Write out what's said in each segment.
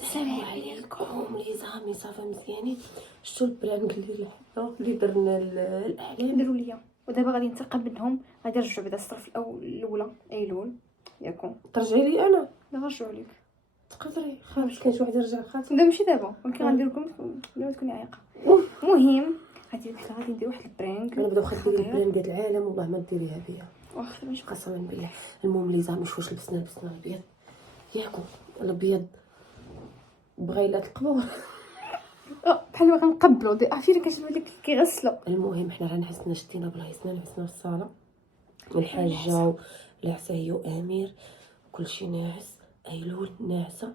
السلام عليكم لي زامي صافا مزيانين. شفتوا البرانك اللي درنا الاعلام نديروا ليا، ودابا غادي ننتقم منهم. غادي نرجعوا بعدا الصرف الاولى ايلول ياكم. ترجعي لي انا نرجعوا لك تقدري خالص. كاين شي واحد يرجع خالص دابا ماشي دابا، ولكن غندير لكم دابا تكوني عايقه. المهم غادي ندير واحد البرانك. انا بدا خديري البران ديال العالم والله ما ديريها بيا واخا ماشي قسما بالله. المهم لي زامي واش لبسنا الابيض ياكم الابيض بغيلات القبور بحال ما غنقبلوا دي عارفين كنشوفوا ديك كيغسلوا. المهم حنا راه نعسنا شدينا بلايصنا نعسنا في الصاله والحاجه والعسا هي وامير كلشي ناعس. ايلول ناعسه.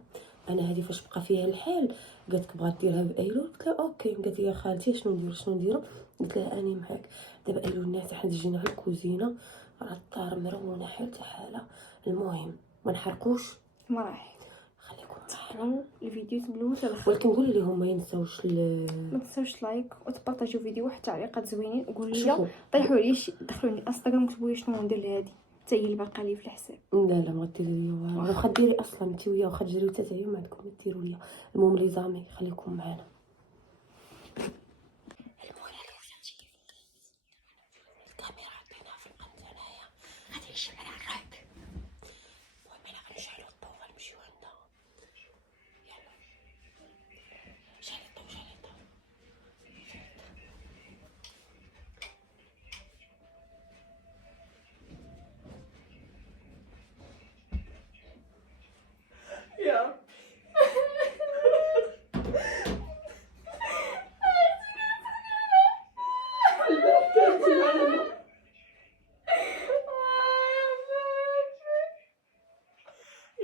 انا هذه فاش بقى فيها الحال قالت لك بغات ديرها بايلول قلت لها اوكي. قالت لي خالتي شنو نديرو قلت لها اني معاك. دابا ايلول ناعسه حنا جينا على الكوزينه راه الدار مرونه حالتها حاله. المهم ما نحرقوش مراحل خليكم تحرقوا الفيديو من الاول حتى الاخر. ولكن قولي لهم ما ينساوش ما تنساوش لايك وتبارطاجيو الفيديو واحد التعليقات زوينين. وقولوا لي شوفوا. طيحوا لي دخلوا لي انستغرام كتبوا لي شنو ندير لهادي حتى هي اللي باقا لي في الحساب. لا ما ديري لي والو. واخا ديري اصلا انت وياه واخا تجريو حتى هي ما عندكم ما ديروا ليا. المهم لي زامي خليكم معنا. الكاميرا حطيناها في القنت هنايا غادي نجيب على الرايك. المهم انا غنشعلو الضو غنمشيو عندها. يلا شعلي الضو شعلي الضو. يا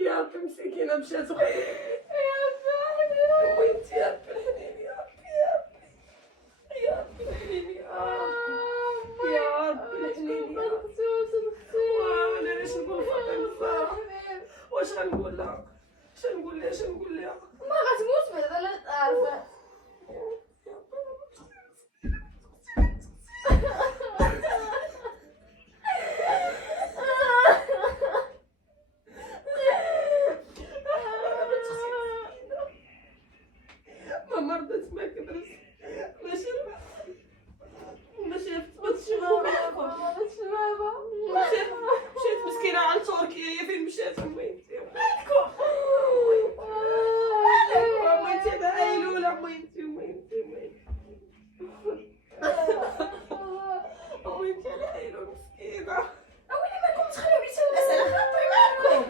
يا ربي مسكينه مشات وخدت وانت يا ربي الحنين يا ربي يا ربي الحنين يا ربي الحنين يا ربي. وانا علاش نقول فاطمه واش غنقول لها شنقول لها ما غتموت بعدا لا تعرف. ما مرضت ما كدرت ماشي مشات مسكينه على تركيا. فين مشات اميتي مالكم اميتي هذا ايلول اميتي على ايلول مسكينه. اويلي مالكم تخليو بيتها الناس على خاطري مالكم.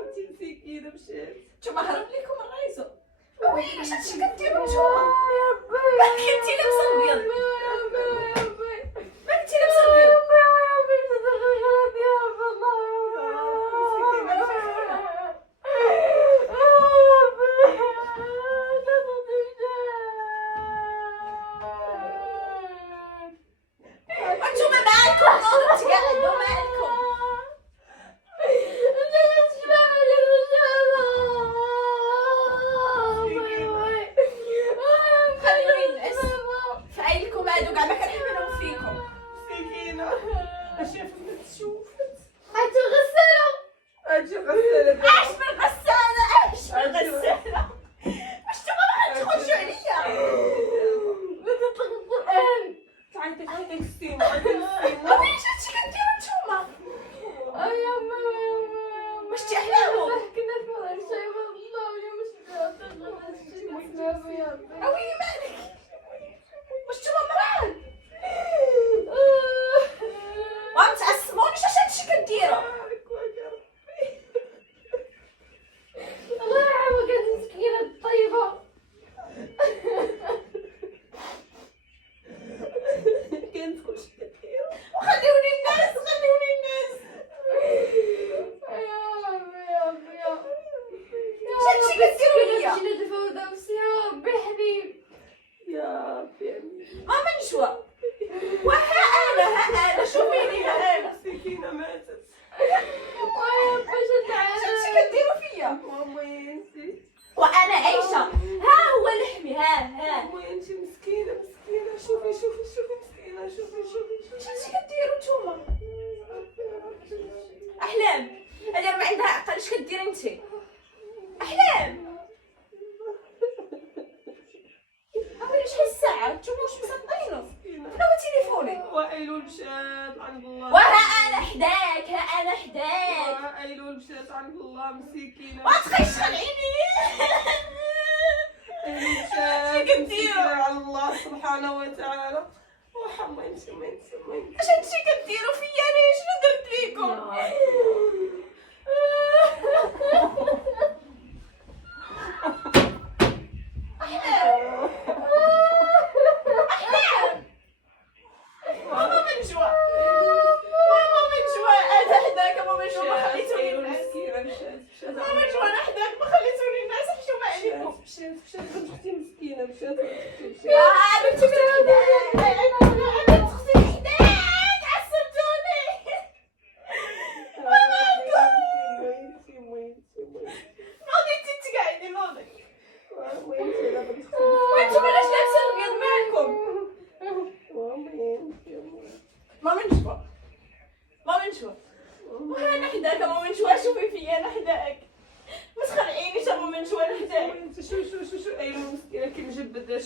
انت مسكينه مشات. نتوما هرب لكم الرئيسو. اويلي اش هادشي كديروا نتوما؟ مالك انتي لابسه ابيض مالك انتي لابسه ابيض. انتوما مالكم تقعدوا مالكم. خليني نعس في عينكم هادو كاع ما كنحملهم فيكم. مسكينه شافت شوفت هاتو الغسالة. اجي غساله اش من غسالة اش من غسالة. واش نتوما ما غتخرجوا عليا؟ لا تطلق القرآن. تعيطي السيمه واش هادشي كديروا نتوما؟ واش تي احلامهم؟ اويلي مالك واش نتوما مرض؟ ما تعصبونيش اش هادشي كديروا. الله يعاونك هاد المسكينة الطيبة. كانت كلشي كدير. وخليوني الناس خليوني الناس. شاتشي كديروا ليا. جينا الفردوس يا ربي الحبيب. يا ربي امين. ماما نشوى وها انا شوفيني ها انا. مسكينه ماتت. شاتشي كديروا فيا ماما ينسي. وانا عايشه. ها هو لحمي ها ماما انت مسكينه شوفي مسكينه شوفي شاتشي كديروا نتوما. احلام هادي راه ما عندها عقل. اش كديري انت احلام؟ تشوفوا واش مصدقينو انا هو تليفوني. وايلول مشات عند الله. وها انا حداك، ها انا حداك. وايلول مشات عند الله مسكينه. ما تبقايش تخلعيني. شنو كديروا على الله سبحانه وتعالى؟ وحما انت ما اش هادشي كديروا فيا انا؟ شنو درت ليكم؟ احلام احلام ماما من جوا، ماما من جوا، انا حداك ماما من جوا، ما خليتوني الناس. ماما من جوا انا حداك ما خليتوني الناس. حشومه عليكم. مشات بنت اختي مسكينه مشات. بنتي بنت اختي حداك عصبتوني. نوضي انتي تقعدي نوضي. وانتم علاش لابسين الابيض مالكم؟ ماما نشوى، ماما نشوى، وها انا حداك ماما نشوى. شوفي فيا انا حداك، ما تخلعينيش ماما نشوى انا حداك. شو ايوه مسكينه كي مجبده.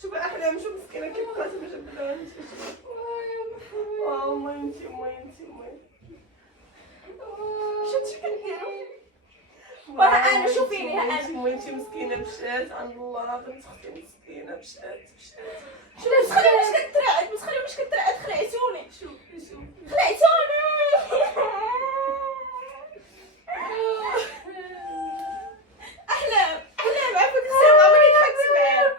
شوف احلام شو مسكينه كي بقات مجبده. ما انت شو هادشي كديروا؟ وها انا شوفيني، ها انا. انت مسكينه مشات عند الله. بنت اختي مسكينه مشات. شنو ما تخليونيش كنترعد، ما تخليونيش كنترعد. خلعتوني، شوفي خلعتوني. احلام عافاك السلام، عمري ضحكت معاك.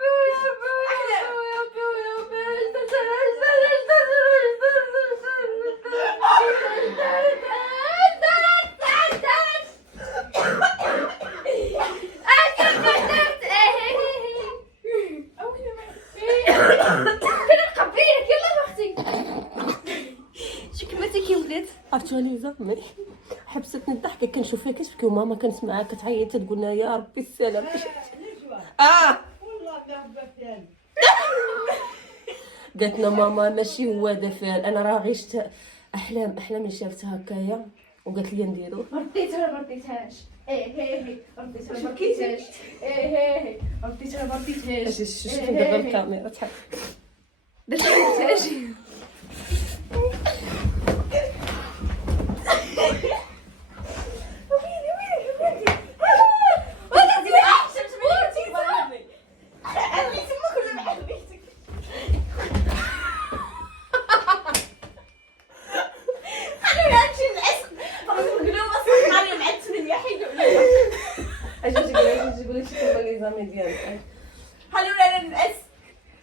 عرفتوني زعما حبستني الضحكه. كنشوف فيها كتبكي وماما كانت معاها كتعيط تقول لها يا ربي السلام. قالت لنا ماما ماشي هو دفال، انا راه غيشت. احلام اللي شافتها هكايا وقالت لي نديرو. رديتها ما رديتهاش. رديتها ما رديتهاش. رديتها ما رديتهاش. شوف دابا الكاميرا تحك. درت ما رديتهاش.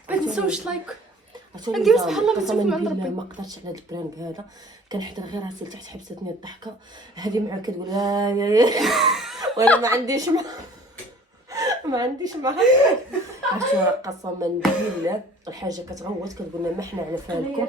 ما تنسوش لايك. نديرو سبحان الله بنتو من عند ربي. ما قدرتش على هذا البرانك هذا. كنحضر غير راسي لتحت حبستني الضحكه. هذه معاك كتقول وانا ما عنديش عرفتوا قسما بالله الحاجه كتغوت كتقول لنا ما حنا على فالكم.